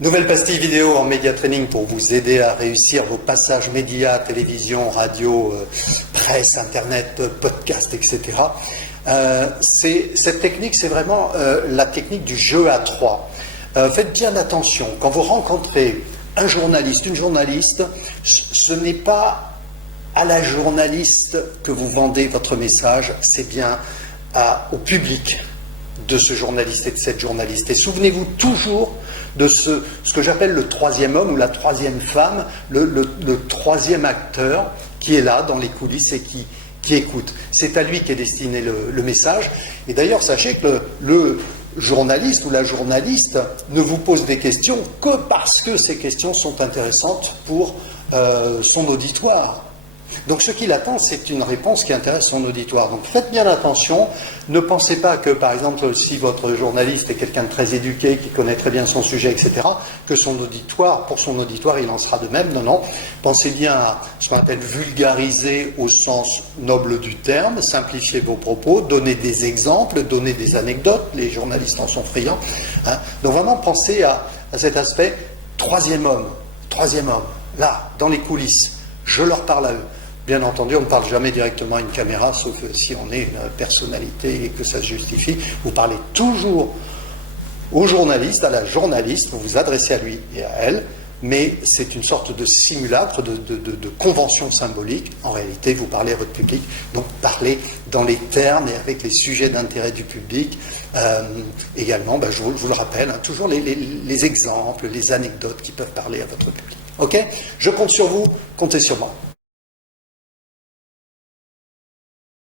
Nouvelle pastille vidéo en média training pour vous aider à réussir vos passages médias, télévision, radio, presse, internet, podcast, etc. Cette technique, c'est vraiment la technique du jeu à trois. Faites bien attention, quand vous rencontrez un journaliste, une journaliste, ce n'est pas à la journaliste que vous vendez votre message, c'est bien au public de ce journaliste et de cette journaliste. Et souvenez-vous toujours de ce que j'appelle le troisième homme ou la troisième femme, le troisième acteur qui est là dans les coulisses et qui écoute. C'est à lui qu'est destiné le message. Et d'ailleurs, sachez que le journaliste ou la journaliste ne vous pose des questions que parce que ces questions sont intéressantes pour son auditoire. Donc ce qu'il attend, c'est une réponse qui intéresse son auditoire. Donc faites bien attention, ne pensez pas que, par exemple, si votre journaliste est quelqu'un de très éduqué, qui connaît très bien son sujet, etc., que pour son auditoire, il en sera de même. Non, non. Pensez bien à ce qu'on appelle vulgariser au sens noble du terme, simplifier vos propos, donner des exemples, donner des anecdotes, les journalistes en sont friands. Hein. Donc vraiment pensez à cet aspect troisième homme, là, dans les coulisses, je leur parle à eux. Bien entendu, on ne parle jamais directement à une caméra, sauf si on est une personnalité et que ça se justifie. Vous parlez toujours au journaliste, à la journaliste, vous vous adressez à lui et à elle, mais c'est une sorte de simulacre, de convention symbolique. En réalité, vous parlez à votre public, donc parlez dans les termes et avec les sujets d'intérêt du public. Également, je vous le rappelle, hein, toujours les exemples, les anecdotes qui peuvent parler à votre public. Ok ? Je compte sur vous, comptez sur moi.